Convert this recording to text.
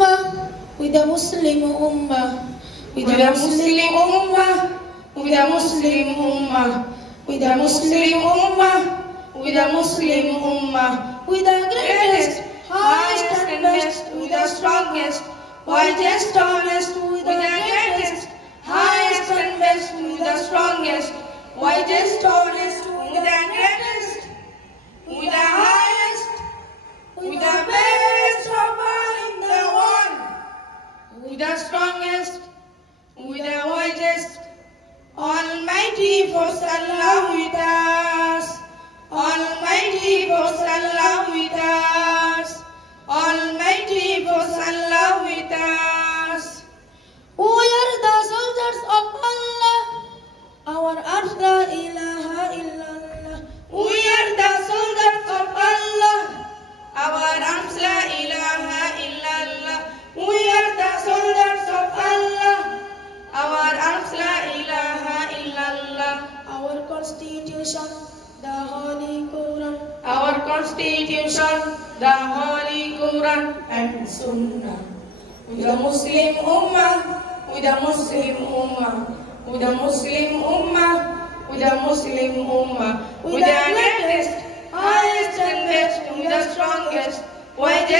ummah, with the Muslim ummah, with the Muslim ummah, with the Muslim ummah, with the Muslim ummah, with the Muslim ummah, with the greatest, highest and best, with the strongest, wisest, honest, with the greatest, highest and best, with the strongest, wisest, honest, with the greatest, with the highest, with the best of all in the world, with the strongest, with the wisest. Almighty force Allah with us, Almighty force Allah with us, Almighty force Allah with us. We are the soldiers of Allah, our arms la ilaha illallah. We are the soldiers of Allah, our arms la ilaha illallah. We are the soldiers of Allah, our arms la ilaha illallah. Our constitution, the Holy Quran. Our constitution, the Holy Quran and Sunnah. With the Muslim ummah, with the Muslim ummah, with the Muslim ummah, with the Muslim ummah, with the greatest, highest and best, with the strongest, wisest.